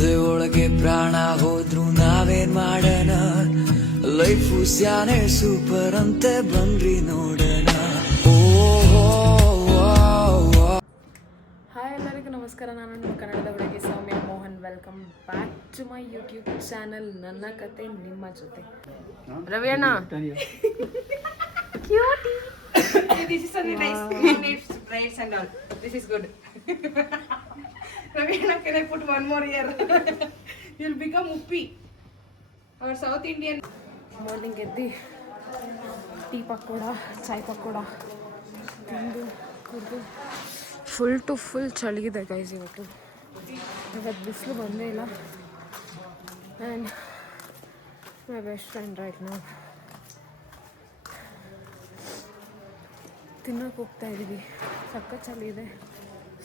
ಜೊತೆ ಒಳಗೆ ಪ್ರಾಣ ಹೋದ್ರು ನಾವೇನ್ ಮಾಡೋಣ ಲೈಫು ಸ್ಯಾನೆ ಸೂಪರ್ ಅಂತೆ ಬನ್ರಿ ನೋಡೋಣ. ಹಾಯ್ ಎಲ್ಲರಿಗೂ ನಮಸ್ಕಾರ. ನಾನು ನಿಮ್ಮ ಕನ್ನಡದ ಹುಡುಗಿ Soumya Mohan. Welcome back to my YouTube channel ನನ್ನ ಕತೆ ನಿಮ್ಮ ಜೊತೆ. ರವಿಯಣ್ಣ cutie. This is only nice. Needs braids and all. This is good. Ravina, can I put one more here? You'll become Uppi. Our South Indian. Morning ಎದ್ದು tea pakoda ಚಾಯ್ ಪಕೋಡ ತಿಂದು ಕುಡಿದು full to full ಚಳಿಗಿದೆ guys. ಇವತ್ತು ಬಿಸಿಲು ಬಂದೇ ಇಲ್ಲ. And my best friend right ನಾವು ತಿನ್ನೋಕೆ ಹೋಗ್ತಾ ಇದ್ದೀವಿ. ಸಖತ್ ಚಳಿ ಇದೆ.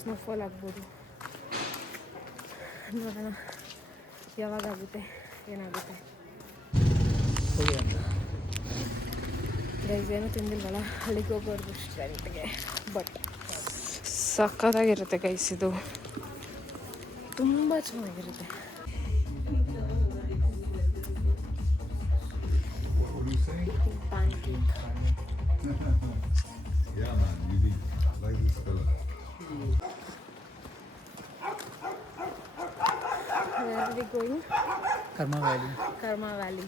ಸ್ನೋಫಾಲ್ ಆಗ್ಬೋದು. ನೋಡೋಣ ಯಾವಾಗುತ್ತೆ ಏನಾಗುತ್ತೆ. ಗೈಸ್ ಏನೂ ತಿಂದಿಲ್ವಲ್ಲ, ಅಲ್ಲಿಗೆ ಹೋಗ್ಬಾರ್ದು ಸ್ಟ್ರೆಂತ್ಗೆ. ಬಟ್ ಸಖತ್ತಾಗಿರುತ್ತೆ ಗೈಸ್, ಇದು ತುಂಬ ಚೆನ್ನಾಗಿರುತ್ತೆ. PAN cake. Yeah, man, unique. I like this color. Where are we going? Karma Valley. Karma Valley.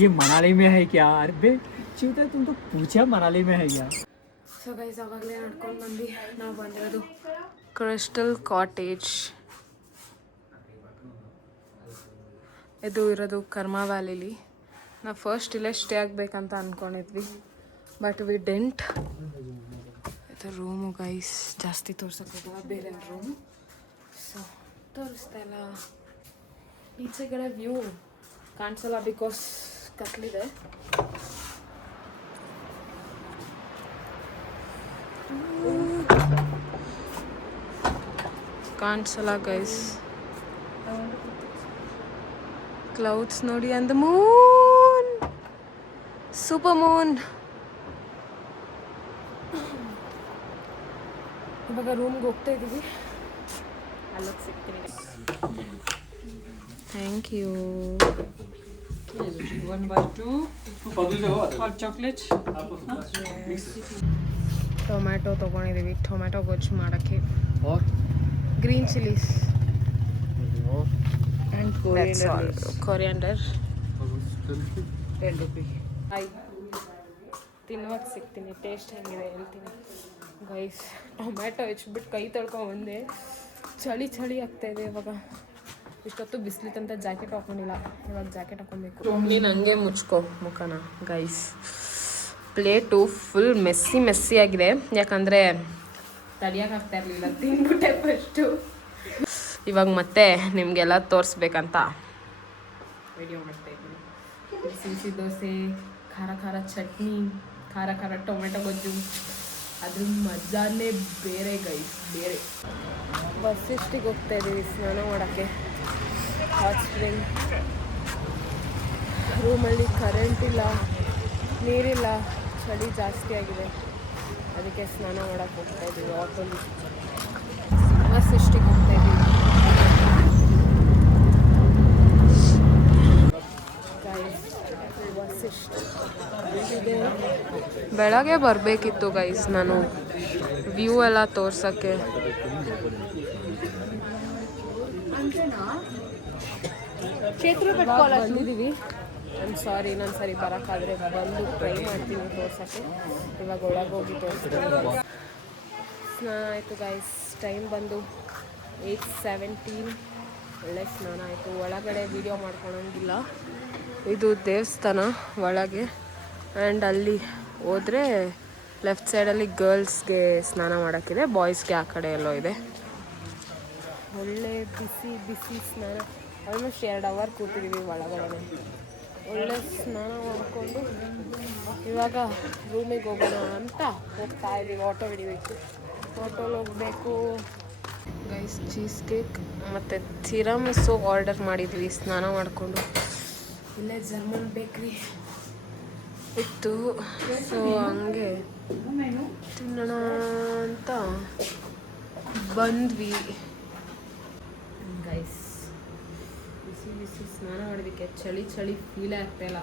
ये मनाली में है क्या? अरे चूता तुम तो पूछा मनाली में है क्या? ಸೊ ಗೈಸ್ ಅವಾಗಲೇ ನಡ್ಕೊಂಡು ಬಂದು ನಾವು ಬಂದಿರೋದು ಕ್ರಿಸ್ಟಲ್ ಕಾಟೇಜ್. ಇದು ಇರೋದು ಕರ್ಮಾ ವ್ಯಾಲಿಲಿ. ನಾವು ಫಸ್ಟ್ ಇಲ್ಲೇ ಸ್ಟೇ ಆಗಬೇಕಂತ ಅಂದ್ಕೊಂಡಿದ್ವಿ, ಬಟ್ ವಿ ಡೆಂಟ್. ಇದು ರೂಮು ಗೈಸ್, ಜಾಸ್ತಿ ತೋರ್ಸೋಕ್ಕೋಗಲ್ಲ, ಬೇರೆ ರೂಮ್. ಸೊ ತೋರಿಸ್ತಾ ಇಲ್ಲ. ಈಚೆಗಡೆ ವ್ಯೂ ಕಾಣಿಸಲ್ಲ ಬಿಕಾಸ್ ಕತ್ಲಿದೆ. ಕಾಣಿಸಲ್ಲ ಗೈಸ್. ಕ್ಲೌಡ್ಸ್ ನೋಡಿ, and the moon, super moon. ಇವಾಗ ರೂಮ್ಗೆ ಹೋಗ್ತಾ ಇದ್ದೀವಿ. ಅಲ್ಲೋಗಿ ಸಿಗ್ತೀನಿ. Thank you. One by two. Hot chocolate. Tomato ತೊಗೊಂಡಿದ್ದೀವಿ, ಟೊಮ್ಯಾಟೊ ಗೊಜ್ಜು ಮಾಡೋಕ್ಕೆ. Green chillies And coriander. 10 rupees. ತಿನ್ನುವಾಗ ಸಿಗ್ತೀನಿ, ಟೇಸ್ಟ್ ಹೆಂಗಿದೆ ಹೇಳ್ತೀನಿ ಗೈಸ್. ಟೊಮ್ಯಾಟೊ ಹೆಚ್ಚಿಬಿಟ್ಟು ಕೈ ತೊಳ್ಕೊಂಬಂದೆ. ಚಳಿ ಚಳಿ ಆಗ್ತಾಯಿದೆ ಇವಾಗ. ಇಷ್ಟೊತ್ತು ಬಿಸಿಲಿತ್ತಂತ ಜಾಕೆಟ್ ಹಾಕೊಂಡಿಲ್ಲ, ಇವಾಗ ಜಾಕೆಟ್ ಹಾಕೊಬೇಕು. ನೀನು ಹಂಗೆ ಮುಚ್ಕೋ ಮುಖನ ಗೈಸ್. ಪ್ಲೇಟು ಫುಲ್ ಮೆಸ್ಸಿ ಆಗಿದೆ, ಯಾಕಂದರೆ ತಡಿಯೋಕ್ಕಾಗ್ತಾ ಇರಲಿಲ್ಲ, ತಿಂದ್ಬಿಟ್ಟೆ ಫಸ್ಟು. ಇವಾಗ ಮತ್ತೆ ನಿಮಗೆಲ್ಲ ತೋರಿಸ್ಬೇಕಂತ ವಿಡಿಯೋ ಮಾಡ್ತಾಯಿದ್ದೀನಿ. ಬಿಸಿ ದೋಸೆ, ಖಾರ ಖಾರ ಚಟ್ನಿ, ಖಾರ ಖಾರ ಟೊಮೆಟೊ ಗೊಜ್ಜು, ಅದ್ರ ಮಜಾನೇ ಬೇರೆ ಗೈಸ್, ಬೇರೆ. ಬಸ್ಸಿಸ್ಟಿಗೆ ಹೋಗ್ತಾ ಇದ್ದೀವಿ ಸ್ನಾನ ಮಾಡೋಕ್ಕೆ. Hot spring. ರೂಮಲ್ಲಿ ಕರೆಂಟ್ ಇಲ್ಲ, ನೀರಿಲ್ಲ, ಚಳಿ ಜಾಸ್ತಿ ಆಗಿದೆ, ಅದಕ್ಕೆ ಸ್ನಾನ ಮಾಡೋಕ್ಕೆ ಹೋಗ್ತಾ ಇದ್ದೀವಿ ಆಟೋಲಿ. ಬಸ್ಸಿಸ್ಟಿಗೆ ಹೋಗ್ತಾ ಇದ್ದೀವಿ. ಬೆಳಗ್ಗೆ ಬರಬೇಕಿತ್ತು ಗೈಸ್ ನಾನು ವ್ಯೂ ಎಲ್ಲ ತೋರ್ಸೋಕ್ಕೆ. ಬಂದಿದ್ದೀವಿ. ನಾನು ಸಾರಿ, ನಾನು ಸರಿ ಬರೋಕ್ಕಾದ್ರೆ ಬಂದು ಟ್ರೈ ಮಾಡ್ತೀನಿ ತೋರ್ಸೋಕ್ಕೆ. ಇವಾಗ ಒಳಗೆ ಹೋಗಿ ತೋರಿಸ್ತೀನಿ. ಸ್ನಾನ ಆಯಿತು ಗೈಸ್. ಟೈಮ್ ಬಂದು 8:17. ಒಳ್ಳೆ ಸ್ನಾನ ಆಯಿತು. ಒಳಗಡೆ ವೀಡಿಯೋ ಮಾಡ್ಕೊಳಂಗಿಲ್ಲ, ಇದು ದೇವಸ್ಥಾನ ಒಳಗೆ. ಆ್ಯಂಡ್ ಅಲ್ಲಿ ಹೋದರೆ ಲೆಫ್ಟ್ ಸೈಡಲ್ಲಿ ಗರ್ಲ್ಸ್ಗೆ ಸ್ನಾನ ಮಾಡೋಕ್ಕಿದೆ, ಬಾಯ್ಸ್ಗೆ ಆ ಕಡೆ ಎಲ್ಲೋ ಇದೆ. ಒಳ್ಳೆ ಬಿಸಿ ಸ್ನಾನ. ಆಲ್ಮೋಸ್ಟ್ 2 ಅವರ್ ಕೂತಿದ್ದೀವಿ ಒಳಗಡೆ. ಒಳ್ಳೆ ಸ್ನಾನ ಮಾಡಿಕೊಂಡು ಇವಾಗ ರೂಮಿಗೆ ಹೋಗೋಣ ಅಂತ ಹೋಗ್ತಾ ಇದ್ದೀವಿ. ಆಟೋ ಹಿಡಿಬೇಕು, ಆಟೋಲ್ಲಿ ಹೋಗಬೇಕು. ಗೈಸ್ ಚೀಸ್ ಕೇಕ್ ಮತ್ತು ತಿರಾಮಿಸು ಆರ್ಡರ್ ಮಾಡಿದ್ವಿ ಸ್ನಾನ ಮಾಡಿಕೊಂಡು. ಇಲ್ಲೇ ಜರ್ಮನ್ ಬೇಕ್ರಿ ಇತ್ತು, ಸೊ ಹಂಗೆ ತಿನ್ನೋಣ ಅಂತ ಬಂದ್ವಿ. ಗೈಸ್ ಬಿಸಿ ಬಿಸಿ ಸ್ನಾನ ಮಾಡೋದಕ್ಕೆ ಚಳಿ ಚಳಿ ಫೀಲೇ ಆಗ್ತಾಯಿಲ್ಲ,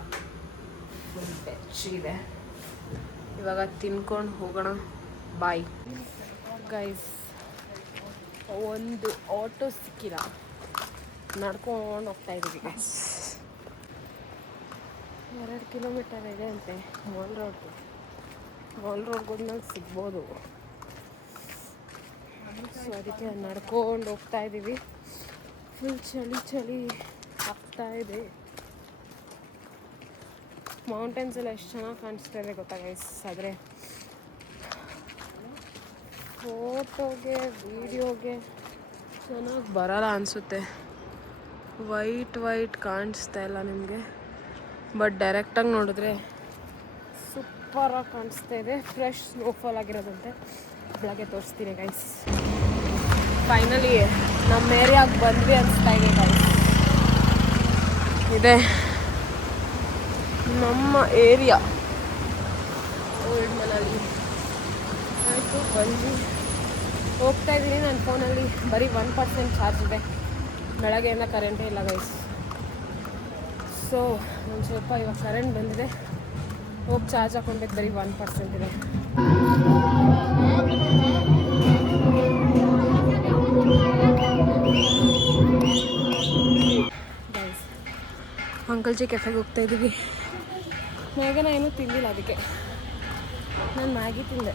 ಫುಲ್ ಬೆಚ್ಚಿದೆ. ಇವಾಗ ತಿನ್ಕೊಂಡು ಹೋಗೋಣ, ಬಾಯ್. ಗೈಸ್ ಒಂದು ಆಟೋ ಸಿಕ್ಕಿಲ್ಲ, ನಡ್ಕೊಂಡು ಹೋಗ್ತಾ ಇದ್ದೀವಿ ಗೈಸ್. 2 ಕಿಲೋಮೀಟರ್ ಇದೆ ಅಂತೆ ಮಾಲ್ ರೋಡ್ಗೆ ಹೋದ್ಮೇಲೆ ಸಿಗ್ಬೋದು. ಸೊ ಅದಕ್ಕೆ ನಡ್ಕೊಂಡು ಹೋಗ್ತಾ ಇದ್ದೀವಿ. ಫುಲ್ ಚಳಿ ಚಳಿ ಆಗ್ತಾ ಇದೆ. ಮೌಂಟೇನ್ಸ್ ಎಲ್ಲ ಎಷ್ಟು ಚೆನ್ನಾಗಿ ಕಾಣಿಸ್ತಾ ಇದೆ ಗೊತ್ತಾ ಗೈಸ್. ಆದರೆ ಫೋಟೋಗೆ ವೀಡಿಯೋಗೆ ಚೆನ್ನಾಗಿ ಬರಲ್ಲ ಅನಿಸುತ್ತೆ, ವೈಟ್ ಕಾಣಿಸ್ತಾ ಇಲ್ಲ ನಿಮಗೆ. ಬಟ್ ಡೈರೆಕ್ಟಾಗಿ ನೋಡಿದ್ರೆ ಸೂಪರಾಗಿ ಕಾಣಿಸ್ತಾ ಇದೆ. ಫ್ರೆಶ್ ಸ್ನೋಫಾಲ್ ಆಗಿರೋದಂತೆ, ಬೆಳಗ್ಗೆ ತೋರಿಸ್ತೀನಿ ಗೈಸ್. ಫೈನಲಿ ನಮ್ಮ ಏರಿಯಾಗೆ ಬಂದ್ವಿ ಅನಿಸ್ತಾ ಇದೆ ಗೈಸ್. ಇದೆ ನಮ್ಮ ಏರಿಯಾ ಓಲ್ಡ್ ಮನಾಲಿ. ಆಯಿತು ಬಂದು ಹೋಗ್ತಾ ಇದ್ದೀನಿ. ನನ್ನ ಫೋನಲ್ಲಿ ಬರೀ 1% ಚಾರ್ಜ್ ಇದೆ, ಬೆಳಗ್ಗೆಯಿಂದ ಕರೆಂಟೇ ಇಲ್ಲ ಗೈಸ್. ಸೊ ಒಂದು ಸ್ವಲ್ಪ ಇವಾಗ ಕರೆಂಟ್ ಬಂದಿದೆ, ಹೋಗಿ ಚಾರ್ಜ್ ಹಾಕೊಳ್ಬೇಕು. ಬರೀ 1% ಇದೆ. ಗೈಸ್ ಅಂಕಲ್ ಜಿ ಕೆಫೆಗೆ ಹೋಗ್ತಾ ಇದ್ದೀವಿ. ಮೇಘನ ಏನೂ ತಿಂದಿಲ್ಲ, ಅದಕ್ಕೆ ನಾನು ಮ್ಯಾಗಿ ತಿಂದೆ.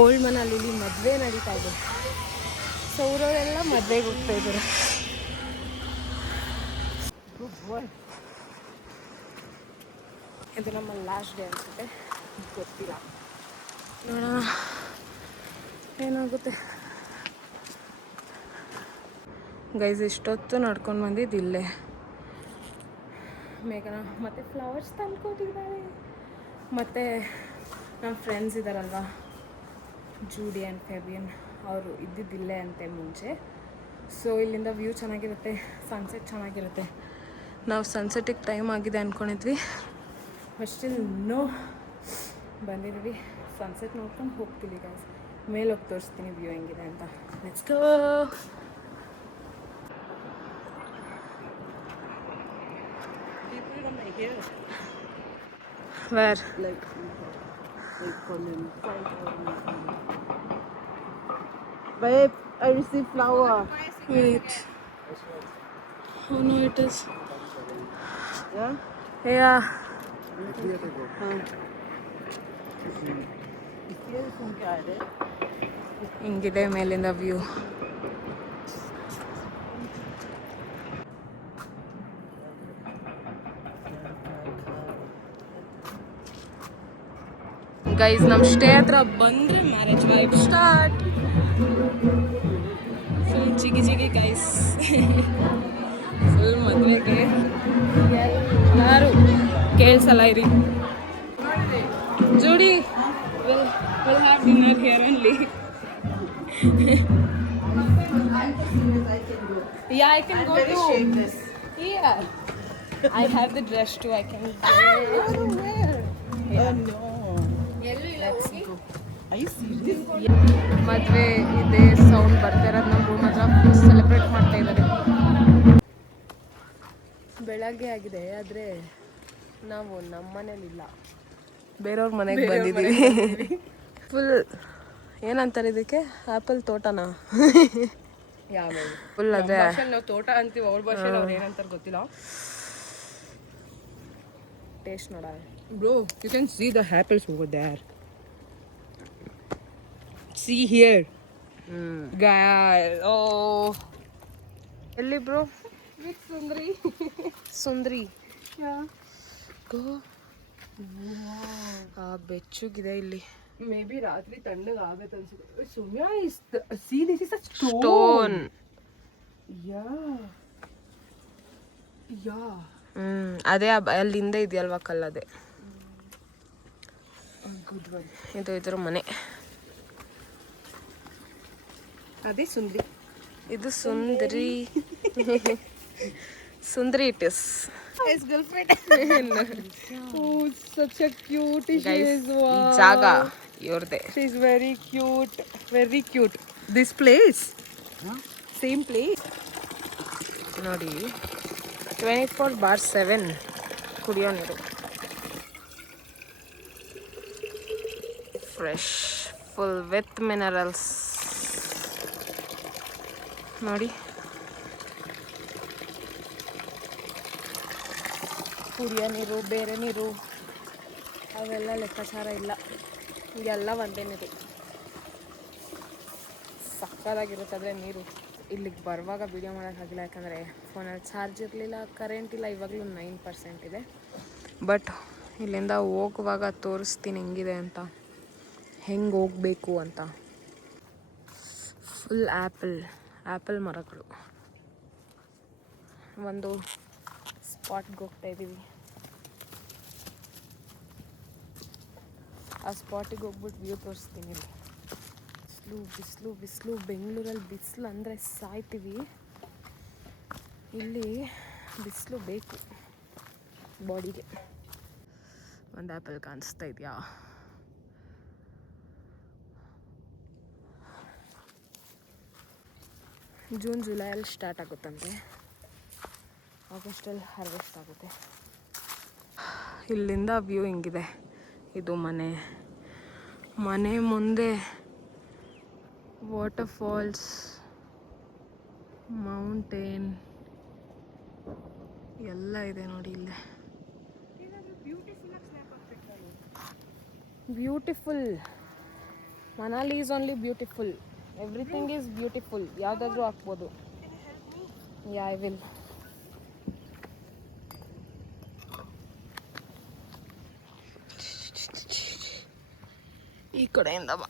ಓಲ್ಡ್ ಮನಾಲಿಲಿ ಮದುವೆ ನಡೀತಾ ಇದೆ, ಸೊ ಊರವರೆಲ್ಲ ಮದುವೆಗೆ ಹೋಗ್ತಾ ಇದ್ದಾರೆ. ಇದು ನಮ್ಮ ಲಾಸ್ಟ್ ಡೇ ಅನಿಸುತ್ತೆ, ಗೊತ್ತಿಲ್ಲ, ನೋಡೋಣ ಏನಾಗುತ್ತೆ. ಗೈಸ್ ಇಷ್ಟೊತ್ತು ನಡ್ಕೊಂಡು ಬಂದಿದ್ದು ಇಲ್ಲೇ. ಮೇಘನ ಮತ್ತು ಫ್ಲವರ್ಸ್ ತಂದ್ಕೊಟ್ಟಿದ್ದಾರೆ. ಮತ್ತು ನಮ್ಮ ಫ್ರೆಂಡ್ಸ್ ಇದ್ದಾರಲ್ವ, ಜೂಡಿ ಆ್ಯಂಡ್ ಫೆಬಿಯನ್, ಅವರು ಇದ್ದಿದ್ದಿಲ್ಲೇ ಅಂತೆ ಮುಂಚೆ. ಸೊ ಇಲ್ಲಿಂದ ವ್ಯೂ ಚೆನ್ನಾಗಿರುತ್ತೆ, ಸನ್ಸೆಟ್ ಚೆನ್ನಾಗಿರುತ್ತೆ. ನಾವು ಸನ್ಸೆಟ್ಟಿಗೆ ಟೈಮ್ ಆಗಿದೆ ಅಂದ್ಕೊಂಡಿದ್ವಿ, ಬಟ್ ಸ್ಟಿಲ್ ಇನ್ನೂ ಬಂದಿದ್ದೀವಿ. ಸನ್ಸೆಟ್ ನೋಡ್ಕೊಂಡು ಹೋಗ್ತೀವಿ ಗೈಸ್. ಮೇಲೆ ಹೋಗಿ ತೋರಿಸ್ತೀನಿ ವ್ಯೂ ಹೆಂಗಿದೆ ಅಂತ. Let's go. Where? Like babe, I received flower. Wait. Oh no, it is. Yeah? Yeah. ಹಿಂಗಿದೆ ಮೇಲಿಂದ ವ್ಯೂ. ಗೈಸ್ ನಮ್ಮ ಸ್ಟೇ ಹತ್ರ ಬಂದರೆ ಮ್ಯಾರೇಜ್ ವೈಬ್ ಸ್ಟಾರ್ಟ್. ಫುಲ್ ಜಿಗಿ ಗೈಸ್. ಫುಲ್ ಮದುವೆಗೆ ಎಲ್ಲರೂ ಕೇಳಿಸಲ್ಲ ಇರಿ. ಜೋಡಿ will have dinner here only. Yeah, I can go to. Yeah, I have the dress too. I can go. Oh no. Let's go. Are you serious? ಮದುವೆ ಇದೆ sound ಬರ್ತಾ ಇರೋದು. ನಮ್ಮ ರೂಮ್ ಹತ್ರ ಸೆಲೆಬ್ರೇಟ್ ಮಾಡ್ತಾ ಇದ್ದಾರೆ. ಬೆಳಗ್ಗೆ ಆಗಿದೆ, ಆದರೆ ನಾವು ನಮ್ಮ ಮನೇಲಿಲ್ಲ, ಬೇರೆಯವ್ರ ಮನೆಗೆ ಬಂದಿದ್ದೀವಿ. ಫುಲ್ ಏನಂತಾರೆ ಇದಕ್ಕೆ, ಆ್ಯಪಲ್ ತೋಟನಾ? ಫುಲ್ ಅದೇ ನಾವು ತೋಟ ಅಂತೀವಿ, ಅವ್ರ ಭಾಷೆ ಅವ್ರು ಏನಂತಾರೆ ಗೊತ್ತಿಲ್ಲ. ಟೇಸ್ಟ್ ನೋಡ Bro, you can see the apples over there. See here. Guys, oh. ಎಲ್ಲಿ ಬ್ರೋ? ಸುಂದ್ರಿ. ಗೋ. ಬೆಚ್ಚಗಿದೆ ಇಲ್ಲಿ. ಮೇ ಬಿ ರಾತ್ರಿ ತಣ್ಣಗೆ ಆಗತ್ತೆ ಅನ್ಸುತ್ತೆ. ಸೌಮ್ಯ is see this is a stone. Stone. Yeah. ಅದೇ ಅಲ್ಲಿಂದ ಇದೆಯಲ್ವಾ ಕಲ್ಲದೆ. ಇದು ಇದ್ರ ಮನೆ. ಅದೇ ಸುಂದ್ರಿ. ಇದು Sundari. Sundari it is. His girlfriend. Oh, such a cute she guys is. ಈ Wow. ಜಾಗ ಇವ್ರದೇ. She's very cute. Very cute. This place. Same place. ನೋಡಿ 24/7 ಕುಡಿಯೋ ನೀರು. Fresh, full with minerals. ನೋಡಿ ಕುಡಿಯೋ ನೀರು, ಬೇರೆ ನೀರು ಅವೆಲ್ಲ ಲೆಕ್ಕಾಚಾರ ಇಲ್ಲ, ಎಲ್ಲ ಒಂದೇ ನೀರು. ಸಕ್ಕದಾಗಿರುತ್ತೆ. ಆದರೆ ನೀರು ಇಲ್ಲಿಗೆ ಬರುವಾಗ ವೀಡಿಯೋ ಮಾಡೋಕ್ಕಾಗಿಲ್ಲ, ಯಾಕಂದರೆ ಫೋನಲ್ಲಿ ಚಾರ್ಜ್ ಇರಲಿಲ್ಲ, ಕರೆಂಟ್ ಇಲ್ಲ. ಇವಾಗಲೂ 9% ಇದೆ. ಬಟ್ ಇಲ್ಲಿಂದ ಹೋಗುವಾಗ ತೋರಿಸ್ತೀನಿ ಹೆಂಗಿದೆ ಅಂತ, ಹೆಂಗೆ ಹೋಗಬೇಕು ಅಂತ. ಫುಲ್ ಆ್ಯಪಲ್ ಮರಗಳು. ಒಂದು ಸ್ಪಾಟ್ಗೆ ಹೋಗ್ತಾ ಇದ್ದೀವಿ. ಆ ಸ್ಪಾಟಿಗೆ ಹೋಗ್ಬಿಟ್ಟು ವ್ಯೂ ತೋರಿಸ್ತೀನಿ. ಇಲ್ಲಿ ಬಿಸಿಲು ಬಿಸಿಲು ಬೆಂಗಳೂರಲ್ಲಿ ಬಿಸಿಲು ಅಂದರೆ ಸಾಯ್ತೀವಿ. ಇಲ್ಲಿ ಬಿಸಿಲು ಬೇಕು ಬಾಡಿಗೆ. ಒಂದು ಆ್ಯಪಲ್ ಕಾಣಿಸ್ತಾ ಇದೆಯಾ? ಜೂನ್ ಜುಲೈಯಲ್ಲಿ ಸ್ಟಾರ್ಟ್ ಆಗುತ್ತಂತೆ, ಆಗಸ್ಟಲ್ಲಿ ಹಾರ್ವೆಸ್ಟ್ ಆಗುತ್ತೆ. ಇಲ್ಲಿಂದ ವ್ಯೂ ಹಿಂಗಿದೆ. ಇದು ಮನೆ ಮುಂದೆ ವಾಟರ್ಫಾಲ್ಸ್, ಮೌಂಟೇನ್ ಎಲ್ಲ ಇದೆ ನೋಡಿ ಇಲ್ಲೇ. Beautiful. Manali is only beautiful. Everything is beautiful. ಯಾವುದಾದ್ರೂ ಹಾಕ್ಬೋದು. Yeah I will. ಈ ಕಡೆಯಿಂದ ಬಾ.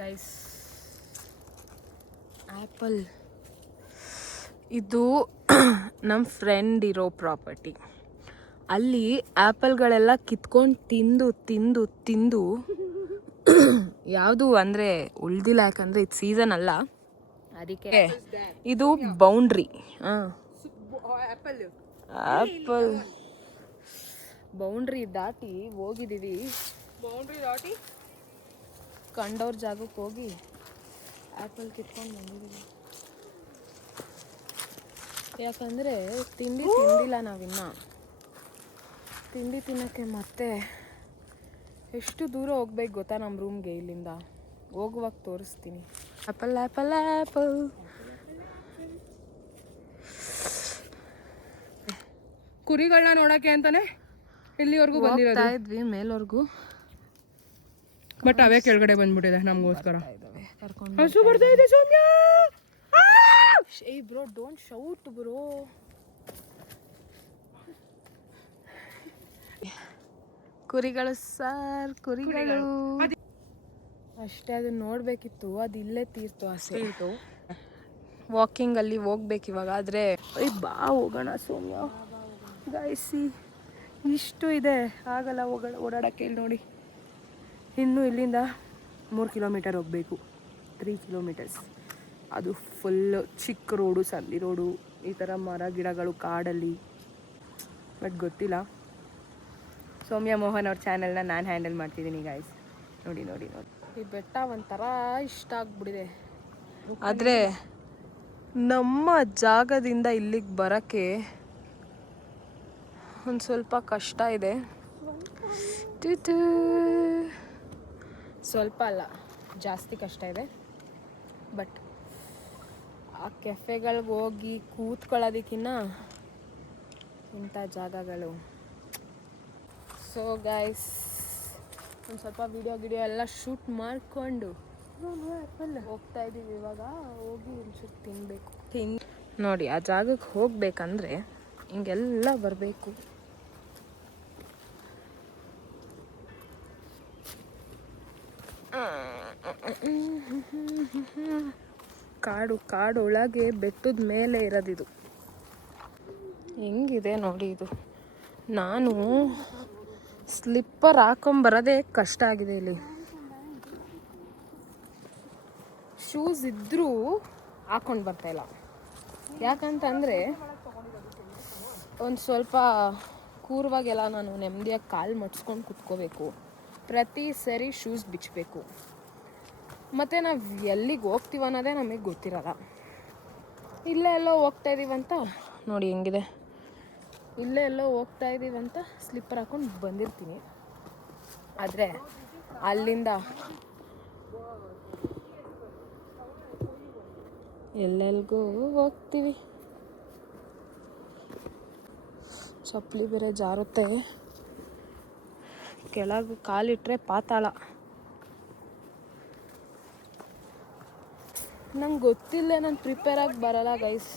ಗೈಸ್, ಆ್ಯಪಲ್ ಇದು ನಮ್ಮ ಫ್ರೆಂಡ್ ಇರೋ ಪ್ರಾಪರ್ಟಿ. ಅಲ್ಲಿ ಆ್ಯಪಲ್ಗಳೆಲ್ಲ ಕಿತ್ಕೊಂಡು ತಿಂದು ಯಾವುದು ಅಂದರೆ ಉಳ್ದಿಲ್ಲ, ಯಾಕಂದರೆ ಇದು ಸೀಸನ್ ಅಲ್ಲ, ಅದಕ್ಕೆ ಇದು ಬೌಂಡ್ರಿ. ಆ್ಯಪಲ್ ಬೌಂಡ್ರಿ ದಾಟಿ ಹೋಗಿದ್ದೀವಿ. ಕಂಡವ್ರ ಜಾಗಕ್ಕೆ ಹೋಗಿ ಆ್ಯಪಲ್ ಕಿತ್ಕೊಂಡು ಬಂದಿದ್ದೀವಿ. ಯಾಕಂದರೆ ತಿಂದಿಲ್ಲ ನಾವಿನ್ನ. ತಿಂಡಿ ತಿನ್ನೋಕ್ಕೆ ಮತ್ತೆ ಎಷ್ಟು ದೂರ ಹೋಗ್ಬೇಕು ಗೊತ್ತಾ ನಮ್ಮ ರೂಮ್ಗೆ. ಇಲ್ಲಿಂದ ಹೋಗುವಾಗ ತೋರಿಸ್ತೀನಿ. Apple apple apple. ಕುರಿಗಳನ್ನ ನೋಡಕ್ಕೆ ಅಂತಾನೆ ಇಲ್ಲಿವರೆಗೂ ಬಂದಿರೋದು. ಇದ್ವಿ ಮೇಲ್ವರೆಗೂ, ಬಟ್ ಅವೇ ಕೆಳಗಡೆ ಬಂದ್ಬಿಟ್ಟಿದೆ ನಮಗೋಸ್ಕರ. ಕರ್ಕೊಂಡು ಹಸು ಬರ್ತಾ ಇದೆ ಸೌಮ್ಯ. ಏ ಬ್ರೋ, ಡೋಂಟ್ ಶೌಟ್ ಬ್ರೋ. ಕುರಿಗಳು ಸರ್, ಕುರಿಗಳು ಅಷ್ಟೇ. ಅದನ್ನ ನೋಡ್ಬೇಕಿತ್ತು, ಅದು ಇಲ್ಲೇ ತೀರ್ತು ಆಸೆ. ವಾಕಿಂಗ್ ಅಲ್ಲಿ ಹೋಗ್ಬೇಕು ಇವಾಗ. ಆದರೆ ಬಾ ಹೋಗೋಣ ಸೌಮ್ಯ. ಗಾಯ್ಸಿ ಇಷ್ಟು ಇದೆ, ಆಗಲ್ಲ ಓಡಾಡಕ್ಕೆ. ಇಲ್ಲಿ ನೋಡಿ, ಇನ್ನು ಇಲ್ಲಿಂದ 3 ಕಿಲೋಮೀಟರ್ ಹೋಗಬೇಕು. 3 ಕಿಲೋಮೀಟರ್ಸ್. ಅದು ಫುಲ್ಲು ಚಿಕ್ಕ ರೋಡು, ಸಂದಿ ರೋಡು, ಈ ಥರ ಮರ ಗಿಡಗಳು ಕಾಡಲ್ಲಿ. ಬಟ್ ಗೊತ್ತಿಲ್ಲ. ಸೌಮ್ಯ ಮೋಹನ್ ಅವ್ರ ಚಾನಲ್ನ ನಾನು ಹ್ಯಾಂಡಲ್ ಮಾಡ್ತಿದ್ದೀನಿ ಗಾಯ್ಸ್. ನೋಡಿ ನೋಡಿ ನೋಡಿ, ಈ ಬೆಟ್ಟ ಒಂಥರ ಇಷ್ಟ ಆಗ್ಬಿಟ್ಟಿದೆ. ಆದರೆ ನಮ್ಮ ಜಾಗದಿಂದ ಇಲ್ಲಿಗೆ ಬರೋಕ್ಕೆ ಒಂದು ಸ್ವಲ್ಪ ಕಷ್ಟ ಇದೆ. ಸ್ವಲ್ಪ ಅಲ್ಲ, ಜಾಸ್ತಿ ಕಷ್ಟ ಇದೆ. ಬಟ್ ಆ ಕೆಫೆಗಳಿಗೆ ಹೋಗಿ ಕೂತ್ಕೊಳ್ಳೋದಕ್ಕಿಂತ ಇಂಥ ಜಾಗಗಳು. ಸೊ ಗೈಸ್, ಒಂದು ಸ್ವಲ್ಪ ವಿಡಿಯೋ ಎಲ್ಲ ಶೂಟ್ ಮಾಡಿಕೊಂಡು ಹೋಗ್ತಾ ಇದ್ದೀವಿ. ಇವಾಗ ಹೋಗಿ ಒಂಚೂರು ತಿನ್ನಬೇಕು. ನೋಡಿ, ಆ ಜಾಗಕ್ಕೆ ಹೋಗ್ಬೇಕಂದ್ರೆ ಹಿಂಗೆಲ್ಲ ಬರಬೇಕು. ಕಾಡು ಒಳಗೆ ಬೆಟ್ಟದ ಮೇಲೆ ಇರೋದಿದು. ಹೆಂಗಿದೆ ನೋಡಿ ಇದು. ನಾನು ಸ್ಲಿಪ್ಪರ್ ಹಾಕೊಂಬರೋದೇ ಕಷ್ಟ ಆಗಿದೆ ಇಲ್ಲಿ. ಶೂಸ್ ಇದ್ದರೂ ಹಾಕೊಂಡು ಬರ್ತಾಯಿಲ್ಲ. ಯಾಕಂತಂದರೆ ಒಂದು ಸ್ವಲ್ಪ ಕೂರ್ವಾಗೆಲ್ಲ ನಾನು ನೆಮ್ಮದಿಯಾಗಿ ಕಾಲು ಮಡ್ಸ್ಕೊಂಡು ಕುತ್ಕೋಬೇಕು. ಪ್ರತಿ ಸರಿ ಶೂಸ್ ಬಿಚ್ಚಬೇಕು. ಮತ್ತು ನಾವು ಎಲ್ಲಿಗೆ ಹೋಗ್ತೀವಿ ಅನ್ನೋದೇ ನಮಗೆ ಗೊತ್ತಿರಲ್ಲ. ಇಲ್ಲೇ ಎಲ್ಲೋ ಹೋಗ್ತಾ ಇದ್ದೀವಂತ ನೋಡಿ ಹೆಂಗಿದೆ. ಇಲ್ಲೇ ಎಲ್ಲೋ ಹೋಗ್ತಾ ಇದ್ದೀವಂತ ಸ್ಲಿಪ್ಪರ್ ಹಾಕೊಂಡು ಬಂದಿರ್ತೀನಿ. ಆದರೆ ಅಲ್ಲಿಂದ ಎಲ್ಲೆಲ್ಗೂ ಹೋಗ್ತೀವಿ. ಚಪ್ಪಲಿ ಬೇರೆ ಜಾರುತ್ತೆ. ಕೆಳಗೆ ಕಾಲಿಟ್ರೆ ಪಾತಾಳ. ನಂಗೆ ಗೊತ್ತಿಲ್ಲ, ನಾನು ಪ್ರಿಪೇರಾಗಿ ಬರಲ್ಲ ಗೈಸ್.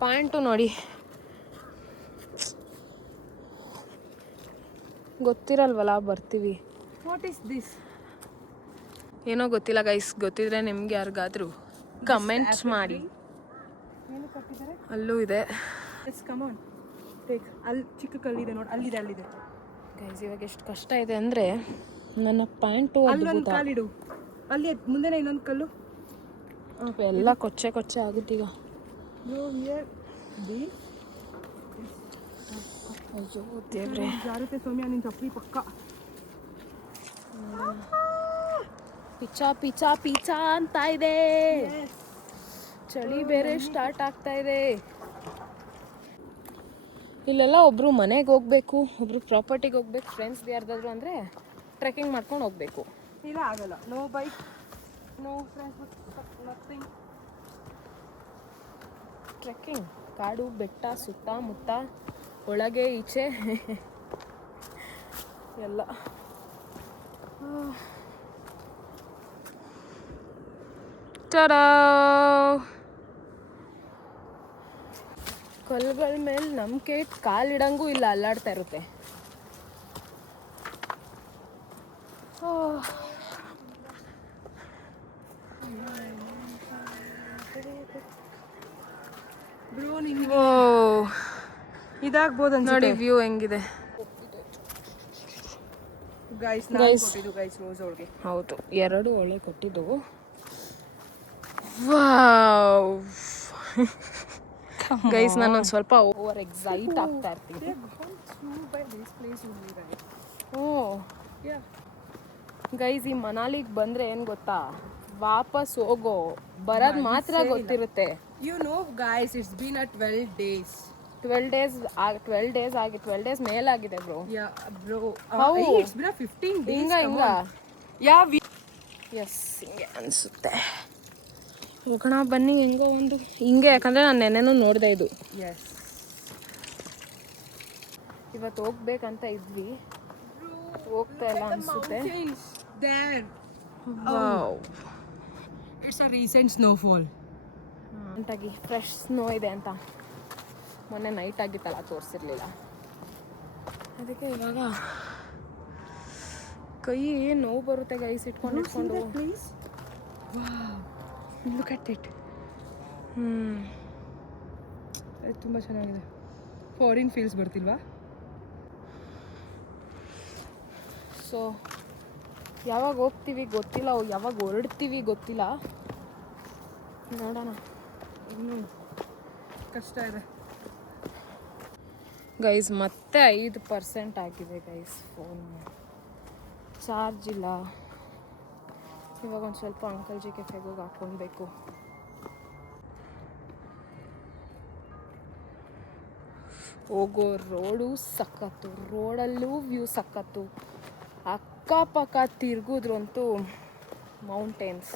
ಪ್ಯಾಂಟು ನೋಡಿ ಗೊತ್ತಿರಲ್ವಲ್ಲ, ಬರ್ತೀವಿ. What is this? ಏನೋ ಗೊತ್ತಿಲ್ಲ ಗೈಸ್. ಗೊತ್ತಿದ್ರೆ ನಿಮ್ಗೆ ಯಾರಿಗಾದ್ರೂ ಕಮೆಂಟ್ಸ್ ಮಾಡಿ. ಅಲ್ಲೂ ಇದೆ ಅಲ್ಲಿ ಚಿಕ್ಕ ಕಲ್ಲಿದೆ ನೋಡಿ, ಅಲ್ಲಿದೆ ಗೈಸ್. ಇವಾಗ ಎಷ್ಟು ಕಷ್ಟ ಇದೆ ಅಂದರೆ ನನ್ನ ಪ್ಯಾಂಟು ಅಲ್ಲೊಂದು ಕಾಲಿಡು, ಅಲ್ಲಿ ಮುಂದೆನೇ ಇನ್ನೊಂದು ಕಲ್ಲು. ಎಲ್ಲ ಕೊಚ್ಚೆ ಆಗುತ್ತೀಗ. ಅಯ್ಯೋ ದೇವ್ರೆ, ಜಾರುತ್ತೆ ಸೌಮ್ಯ ನಿನ್ನ ಚಪ್ಪಲಿ ಪಕ್ಕ. ಪಿಚಾ ಅಂತ ಇದೆ. ಚಳಿ ಬೇರೆ ಸ್ಟಾರ್ಟ್ ಆಗ್ತಾ ಇದೆ. ಇಲ್ಲೆಲ್ಲ ಒಬ್ರು ಮನೆಗೆ ಹೋಗ್ಬೇಕು, ಒಬ್ರು ಪ್ರಾಪರ್ಟಿಗೆ ಹೋಗ್ಬೇಕು, ಫ್ರೆಂಡ್ಸ್ ಯಾರ್ದಾದ್ರು ಅಂದರೆ ಟ್ರೆಕ್ಕಿಂಗ್ ಮಾಡ್ಕೊಂಡು ಹೋಗ್ಬೇಕು. ಇಲ್ಲ ಆಗಲ್ಲ. No bike, no friends, nothing. Trekking, ಕಾಡು ಬೆಟ್ಟ ಸುತ್ತಮುತ್ತ, ಒಳಗೆ ಈಚೆ ಎಲ್ಲ. ಟಡಾ! ಕಲ್ಲುಗಳ ಮೇಲೆ ನಂಬಿಕೆ ಇಟ್ಟು ಕಾಲಿಡಂಗೂ ಇಲ್ಲ, ಅಲ್ಲಾಡ್ತಾ ಇರುತ್ತೆ. ಬ್ರೋ ನಿಮಗೆ ಇದಾಗ್ಬೋದು ನೋಡಿ ವ್ಯೂ ಹೆಂಗಿದೆ. ಗೈಸ್ ನಾನು ಕೊಟ್ಟಿದ್ದು ಗೈಸ್ ರೋಸ್ ಅವ್ರಿಗೆ. ಹೌದು, 2 ಒಳ್ಳೆ ಕೊಟ್ಟಿದ್ದು. ವಾವ್ ಗೈಸ್, ನಾನೊಂದು ಸ್ವಲ್ಪ ಓವರ್ ಎಕ್ಸೈಟ್ ಆಗ್ತಾ ಇರ್ತೀನಿ. ಓ ಗೈಸ್, ಈ ಮನಾಲಿಗೆ ಬಂದರೆ ಏನು ಗೊತ್ತಾ, ವಾಪಸ್ ಬರೋದು ಮಾತ್ರ ಗೊತ್ತಿರುತ್ತೆ. You know guys, it's been a 12 days. 12 days ಮೇಲಾಗಿದೆ bro. Yeah bro. How? It's been a 15 days. ಹಿಂಗ Yeah. ಎಸ್, ಹಿಂಗೆ ಅನಿಸುತ್ತೆ. ಹೋಗೋಣ ಬನ್ನಿ. ಹೆಂಗೋ ಒಂದು ಹಿಂಗೆ, ಯಾಕಂದರೆ ನಾನು ನೆನ್ನೆನೂ ನೋಡಿದೆ ಇದು. Yes. ಇವತ್ತು ಹೋಗ್ಬೇಕಂತ ಇದ್ವಿ, ಹೋಗ್ತಾ ಇಲ್ಲ ಅನಿಸುತ್ತೆ. There. Wow, It's a recent snowfall. ಅಂತಾಗಿ ಫ್ರೆಶ್ ಸ್ನೋ ಇದೆ ಅಂತ ಮೊನ್ನೆ ನೈಟ್ ಆಗಿತ್ತಲ್ಲ, ತೋರಿಸಿರ್ಲಿಲ್ಲ. ಅದಕ್ಕೆ ಇವಾಗ ಕೈ ನೋವು ಬರುತ್ತೆ ಗೈಸ್, ಇಟ್ಕೊಂಡು Please. Wow. Look at it. ಇದು ತುಂಬ ಚೆನ್ನಾಗಿದೆ. Foreign feels ಬರ್ತಿಲ್ವಾ? ಸೊ ಯಾವಾಗ ಹೋಗ್ತೀವಿ ಗೊತ್ತಿಲ್ಲ, ಯಾವಾಗ ಹೊರಡ್ತೀವಿ ಗೊತ್ತಿಲ್ಲ, ನೋಡೋಣ. ಇನ್ನೂ ಕಷ್ಟ ಇದೆ ಗೈಸ್. ಮತ್ತೆ 5% ಆಗಿದೆ ಗೈಸ್, ಫೋನ್ ಚಾರ್ಜ್ ಇಲ್ಲ. ಇವಾಗ ಒಂದು ಸ್ವಲ್ಪ ಅಂಕಲ್ ಜಿ ಕೆಫೆಗೆ ಹೋಗಿ ಹಾಕ್ಕೊಳ್ಬೇಕು. ಹೋಗೋ ರೋಡು ಸಖತ್ತು, ರೋಡಲ್ಲೂ ವ್ಯೂ ಸಖತ್ತು. ಅಕ್ಕಪಕ್ಕ ತಿರ್ಗಿದ್ರಂತೂ ಮೌಂಟೇನ್ಸ್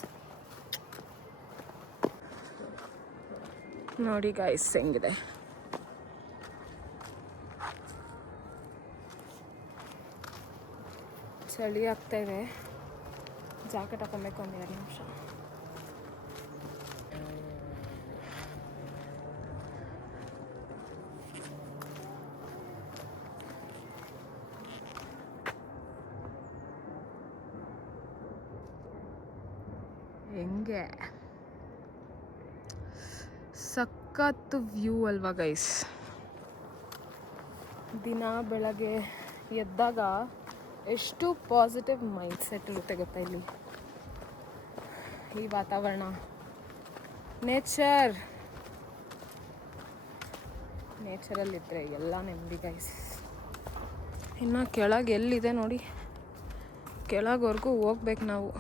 ನೋಡಿ ಗೈಸ್ ಹೆಂಗಿದೆ. ಚಳಿ ಆಗ್ತಾ ಇದೆ, ಜಾಕೆಟ್ ಹಾಕೊಬೇಕು. ಒಂದು 2 ನಿಮಿಷ. ಹೆಂಗೆ ಸಖತ್ತು ವ್ಯೂ ಅಲ್ವಾ ಗೈಸ್. ದಿನ ಬೆಳಗ್ಗೆ ಎದ್ದಾಗ ಎಷ್ಟು ಪಾಸಿಟಿವ್ ಮೈಂಡ್ ಸೆಟ್ ಇರುತ್ತೆ ಗೊತ್ತಾ ಇಲ್ಲಿ. ಈ ವಾತಾವರಣ, ನೇಚರಲ್ಲಿದ್ದರೆ ಎಲ್ಲ ನೆಮ್ಮದಿ ಗೈಸ್. ಇನ್ನು ಕೆಳಗೆ ಎಲ್ಲಿದೆ ನೋಡಿ, ಕೆಳಗವರೆಗೂ ಹೋಗ್ಬೇಕು ನಾವು.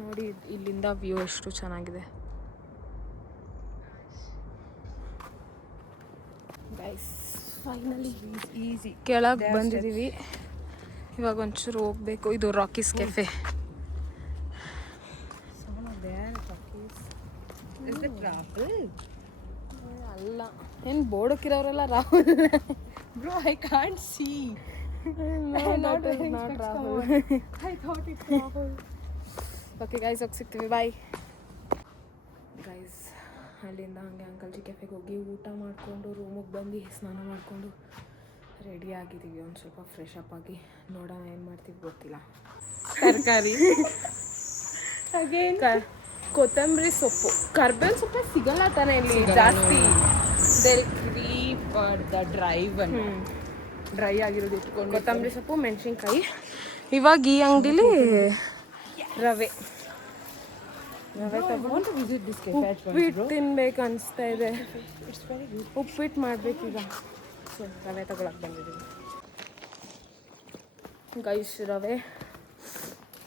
ನೋಡಿ ಇಲ್ಲಿಂದ ವ್ಯೂ ಎಷ್ಟು ಚೆನ್ನಾಗಿದೆ ಗೈಸ್. ಫೈನಲಿ ಈಸಿ ಕೆಳಗೆ ಬಂದಿದ್ದೀವಿ. ಇವಾಗ ಒಂಚೂರು ಹೋಗ್ಬೇಕು. ಇದು ರಾಕೀಸ್ ಕೆಫೆ. ಅಲ್ಲ, ಏನು ಬೋರ್ಡಕ್ಕಿರೋರೆಲ್ಲ Rahul. Bro, I can't see. Not Rahul. I thought it's Rahul. Okay guys, ಹೋಗಿ ಸಿಗ್ತೀವಿ, ಬಾಯ್ ಗೈಸ್. ಅಲ್ಲಿಂದ ಹಂಗೆ ಅಂಕಲ್ ಜಿ ಕೆಫೆಗೆ ಹೋಗಿ ಊಟ ಮಾಡಿಕೊಂಡು ರೂಮಿಗೆ ಬಂದು ಸ್ನಾನ ಮಾಡಿಕೊಂಡು ರೆಡಿ ಆಗಿದ್ದೀವಿ. ಒಂದು ಸ್ವಲ್ಪ ಫ್ರೆಶ್ ಅಪ್ ಆಗಿ ನೋಡೋಣ ಏನು ಮಾಡ್ತೀವಿ ಗೊತ್ತಿಲ್ಲ. ತರಕಾರಿ Again, ಕೊತ್ತಂಬರಿ ಸೊಪ್ಪು, ಕರ್ಬೇವಿನ ಸೊಪ್ಪು ಸಿಗಲ್ಲ ತಾನೇ ಇಲ್ಲಿ ಜಾಸ್ತಿ. they'll creep the dry one. Dry ಆಗಿರೋದು ಇಟ್ಕೊಂಡು ಕೊತ್ತಂಬರಿ ಸೊಪ್ಪು, ಮೆಣಸಿನ್ಕಾಯಿ. ಇವಾಗ ಈ ಅಂಗಡಿಲಿ ರವೆ I want to visit this cafe at once, uppittu bro. ತಿನ್ಬೇಕು ಅನಿಸ್ತಾ ಇದೆ. It's very good. ಉಪ್ಪಿಟ್ಟು ಮಾಡಬೇಕೀಗ. ಸೊ ರವೆ ತಗೊಳಕ್ಕೆ ಬಂದಿದ್ದೀವಿ ಗೈಸ್. ರವೆ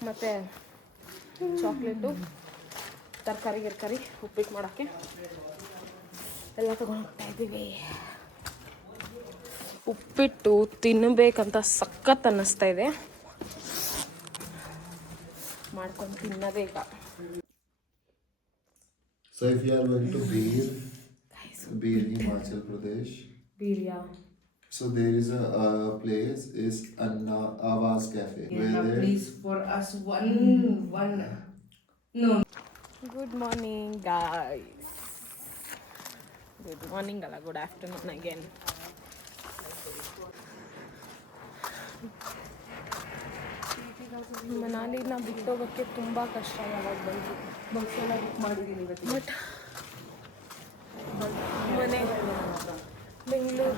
ಮತ್ತು ಚಾಕ್ಲೇಟು, ತರಕಾರಿ ಉಪ್ಪಿಟ್ಟು ಮಾಡೋಕ್ಕೆ ಎಲ್ಲ ತೊಗೊಂಡೋಗ್ತಾ ಇದ್ದೀವಿ. ಉಪ್ಪಿಟ್ಟು ತಿನ್ನಬೇಕಂತ ಸಖತ್ ಅನ್ನಿಸ್ತಾ ಇದೆ. ಮಾಡ್ಕೊಂಡು ತಿನ್ನೋದೇ ಈಗ. So if you are going to Beer Himachal Pradesh, ಬೀರಿಯಾ. so there is a place is Anna Awaz Cafe where there Please for us one. No. Good morning guys. Good morning ಅಲ್ಲ, ಗುಡ್ ಆಫ್ಟರ್ನೂನ್ ಅಗೇನ್. ಮನಾಲಿನ ಬಿಟ್ಟೋಗೋಕ್ಕೆ ತುಂಬ ಕಷ್ಟ. ಯಾವಾಗ ಬಂದು ಬಸ್ಸೆಲ್ಲ book ಮಾಡಿದ್ದೀನಿ ಇವತ್ತು. But ಮನೆ Bengaluru.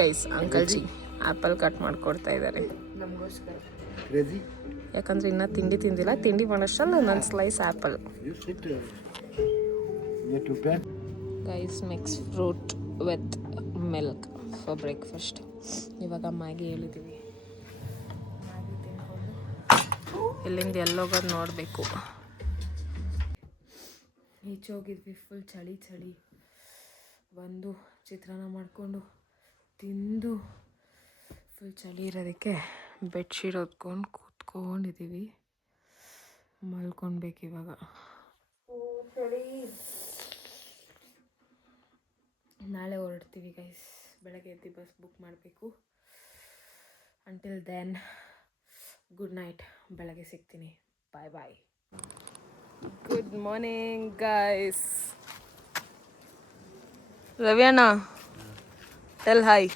Guys, uncle G apple cut ಮಾಡಿಕೊಡ್ತಾ ಇದ್ದಾರೆ ನಮಗೋಸ್ಕರ. ಯಾಕಂದರೆ ಇನ್ನೂ ತಿಂಡಿ ತಿಂದಿಲ್ಲ. ತಿಂಡಿ ಮಾಡೋಷ್ಟರಲ್ಲಿ ನನ್ನ slice apple. Guys, mix fruit with milk for breakfast. ಇವಾಗ ಮ್ಯಾಗಿ ಹೇಳಿದ್ದೀವಿ. ಮ್ಯಾಗಿ ತಿನ್ಕೊಂಡು ಇಲ್ಲಿಂದ ಎಲ್ಲೋಗೋದು ನೋಡಬೇಕು. ಈಚೆ ಹೋಗಿದ್ವಿ, ಫುಲ್ ಚಳಿ. ಬಂದು ಚಿತ್ರಾನ್ನ ಮಾಡಿಕೊಂಡು ತಿಂದು ಫುಲ್ ಚಳಿ ಇರೋದಕ್ಕೆ ಬೆಡ್ಶೀಟ್ ಹೊತ್ಕೊಂಡು ಕೂತ್ಕೊಂಡಿದ್ದೀವಿ. ಮಲ್ಕೊಳ್ಬೇಕು ಇವಾಗ. ನಾಳೆ ಹೊರಡ್ತೀವಿ ಗೈಸ್. ಬೆಳಗ್ಗೆ ಎದ್ದು ಬಸ್ ಬುಕ್ ಮಾಡಬೇಕು. Until then good night. ಬೆಳಗ್ಗೆ ಸಿಗ್ತೀನಿ. Bye bye. Good morning guys. ರವಿಯಣ್ಣ, tell hi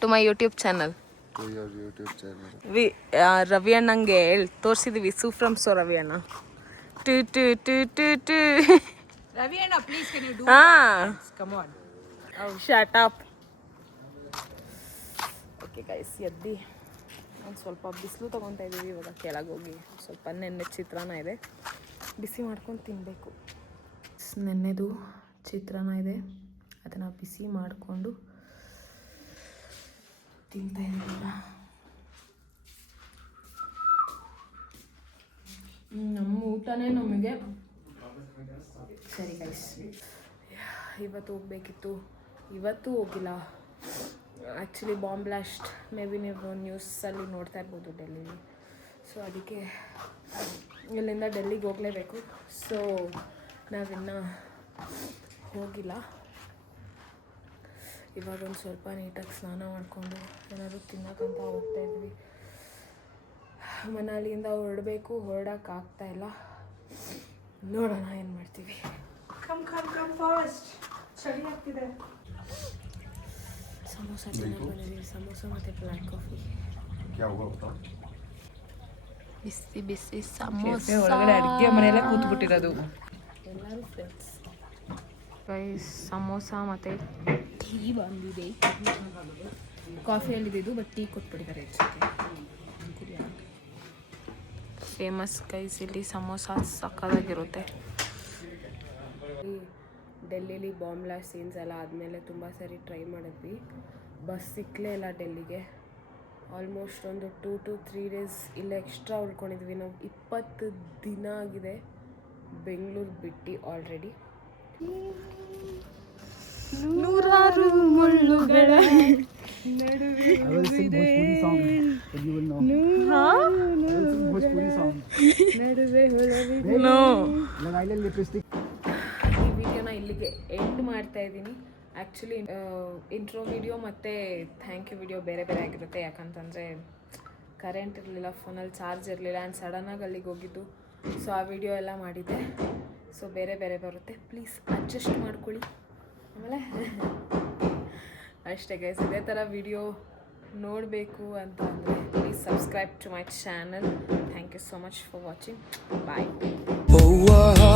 to my YouTube channel. to your YouTube channel. Ravi ಅಣ್ಣಂಗೆ ತೋರಿಸಿದ್ದೀವಿ. ಸೂಫ್ರಮ್ ಸೊ ರವಿ ಅಣ್ಣ. ಟು ಟು ಟು ಟು ಟು. Ravi Anna, please can you do ಹಾಂ, Come on. Shut up. Okay guys, ಎದ್ದು ಒಂದು ಸ್ವಲ್ಪ ಬಿಸಿಲು ತೊಗೊತಾ ಇದ್ದೀವಿ. ಇವಾಗ ಕೆಳಗೆ ಹೋಗಿ ಸ್ವಲ್ಪ ನೆನ್ನೆ ಚಿತ್ರಾನ್ನ ಇದೆ, ಬಿಸಿ ಮಾಡ್ಕೊಂಡು ತಿನ್ನಬೇಕು. ನೆನ್ನೆದು ಚಿತ್ರಾನ್ನ ಇದೆ, ಅದನ್ನು ಬಿಸಿ ಮಾಡಿಕೊಂಡು ತಿಂತಾ ಇದ್ದೀವಿ. ನಮ್ಮ ಊಟನೇ ನಮಗೆ ಸರಿ ಗೈಸ್. ಇವತ್ತು ಹೋಗಬೇಕಿತ್ತು, ಇವತ್ತು ಹೋಗಿಲ್ಲ. Actually bomb blast may be ನೀವು ನ್ಯೂಸಲ್ಲಿ ನೋಡ್ತಾ ಇರ್ಬೋದು ಡೆಲ್ಲಿಲಿ. ಸೊ ಅದಕ್ಕೆ ಇಲ್ಲಿಂದ ಡೆಲ್ಲಿಗೆ ಹೋಗಲೇಬೇಕು. ಸೊ ನಾವಿನ್ನು ಹೋಗಿಲ್ಲ. ಇವಾಗ ಒಂದು ಸ್ವಲ್ಪ ನೀಟಾಗಿ ಸ್ನಾನ ಮಾಡಿಕೊಂಡು ಏನಾದರೂ ತಿನ್ನೋಕ್ಕಂತ ಹೋಗ್ತಾಯಿದ್ವಿ. ಮನಾಲಿಯಿಂದ ಹೊರಡಬೇಕು, ಹೊರಡೋಕ್ಕಾಗ್ತಾಯಿಲ್ಲ. ನೋಡೋಣ ಏನು ಮಾಡ್ತೀವಿ. Come fast. ಚಳಿ ಆಗ್ತಿದೆ. ಸಮೋಸ ತಿನ್ನಕ್ಕೆ ಬಂದಿದ್ದೀವಿ. ಸಮೋಸ ಮತ್ತು ಬ್ಲ್ಯಾಕ್ ಕಾಫಿ. क्या हुआ बताओ ಬಿಸಿ ಬಿಸಿ ಸಮೋಸ. ಒಳಗಡೆ ಅಡುಗೆ ಮನೆಯಲ್ಲೇ ಕೂತ್ಬಿಟ್ಟಿರೋದು. ಎಲ್ಲರೂ ಫ್ರೆಂಡ್ಸ್. ಗೈಸ್ ಸಮೋಸ ಮತ್ತು ಟೀ ಬಂದಿದೆ. ಕಾಫಿಯಲ್ಲಿದ್ದು ಬಟ್ ಟೀ ಕೊಟ್ಬಿಟ್ಟಿದ್ದಾರೆ ಹೆಚ್ಚಕ್ಕೆ. ಫೇಮಸ್ ಗೈಸ್ ಇಲ್ಲಿ ಸಮೋಸ ಸಕ್ಕದಾಗಿರುತ್ತೆ. ಡೆಲ್ಲಿಲಿ ಬಾಂಬ್ ಬ್ಲಾಸ್ಟ್ ಸೀನ್ಸ್ ಎಲ್ಲ ಆದಮೇಲೆ ತುಂಬ ಸರಿ ಟ್ರೈ ಮಾಡಿದ್ವಿ. ಬಸ್ ಸಿಕ್ಕಲೇ ಇಲ್ಲ ಡೆಲ್ಲಿಗೆ. ಆಲ್ಮೋಸ್ಟ್ ಒಂದು 2 to 3 days ಇಲ್ಲೇ ಎಕ್ಸ್ಟ್ರಾ ಉಳ್ಕೊಂಡಿದ್ವಿ ನಾವು. 20 ದಿನ ಆಗಿದೆ ಬೆಂಗಳೂರು ಬಿಟ್ಟು ಆಲ್ರೆಡಿ. ನೂರಾರು ಮುಳ್ಳುಗಳ ನಡುವೆ ಈ ವಿಡಿಯೋನ ಇಲ್ಲಿಗೆ ಎಂಡ್ ಮಾಡ್ತಾ ಇದ್ದೀನಿ. ಆ್ಯಕ್ಚುಲಿ ಇಂಟ್ರೋ ವಿಡಿಯೋ ಮತ್ತು ಥ್ಯಾಂಕ್ ಯು ವಿಡಿಯೋ ಬೇರೆ ಬೇರೆ ಆಗಿರುತ್ತೆ. ಯಾಕಂತಂದರೆ ಕರೆಂಟ್ ಇರಲಿಲ್ಲ, ಫೋನಲ್ಲಿ ಚಾರ್ಜ್ ಇರಲಿಲ್ಲ ಆ್ಯಂಡ್ ಸಡನ್ನಾಗಿ ಅಲ್ಲಿಗೆ ಹೋಗಿದ್ದು. ಸೊ ಆ ವಿಡಿಯೋ ಎಲ್ಲ ಮಾಡಿದ್ದೆ. ಸೊ ಬೇರೆ ಬೇರೆ ಬರುತ್ತೆ, ಪ್ಲೀಸ್ ಅಡ್ಜಸ್ಟ್ ಮಾಡ್ಕೊಳ್ಳಿ. ಆಮೇಲೆ ಅಷ್ಟೇ ಗೈಸ್, ಇದೇ ಥರ ವಿಡಿಯೋ ನೋಡಬೇಕು ಅಂತ ಅಂದರೆ please subscribe to my channel. Thank you so much for watching. Bye. Oh,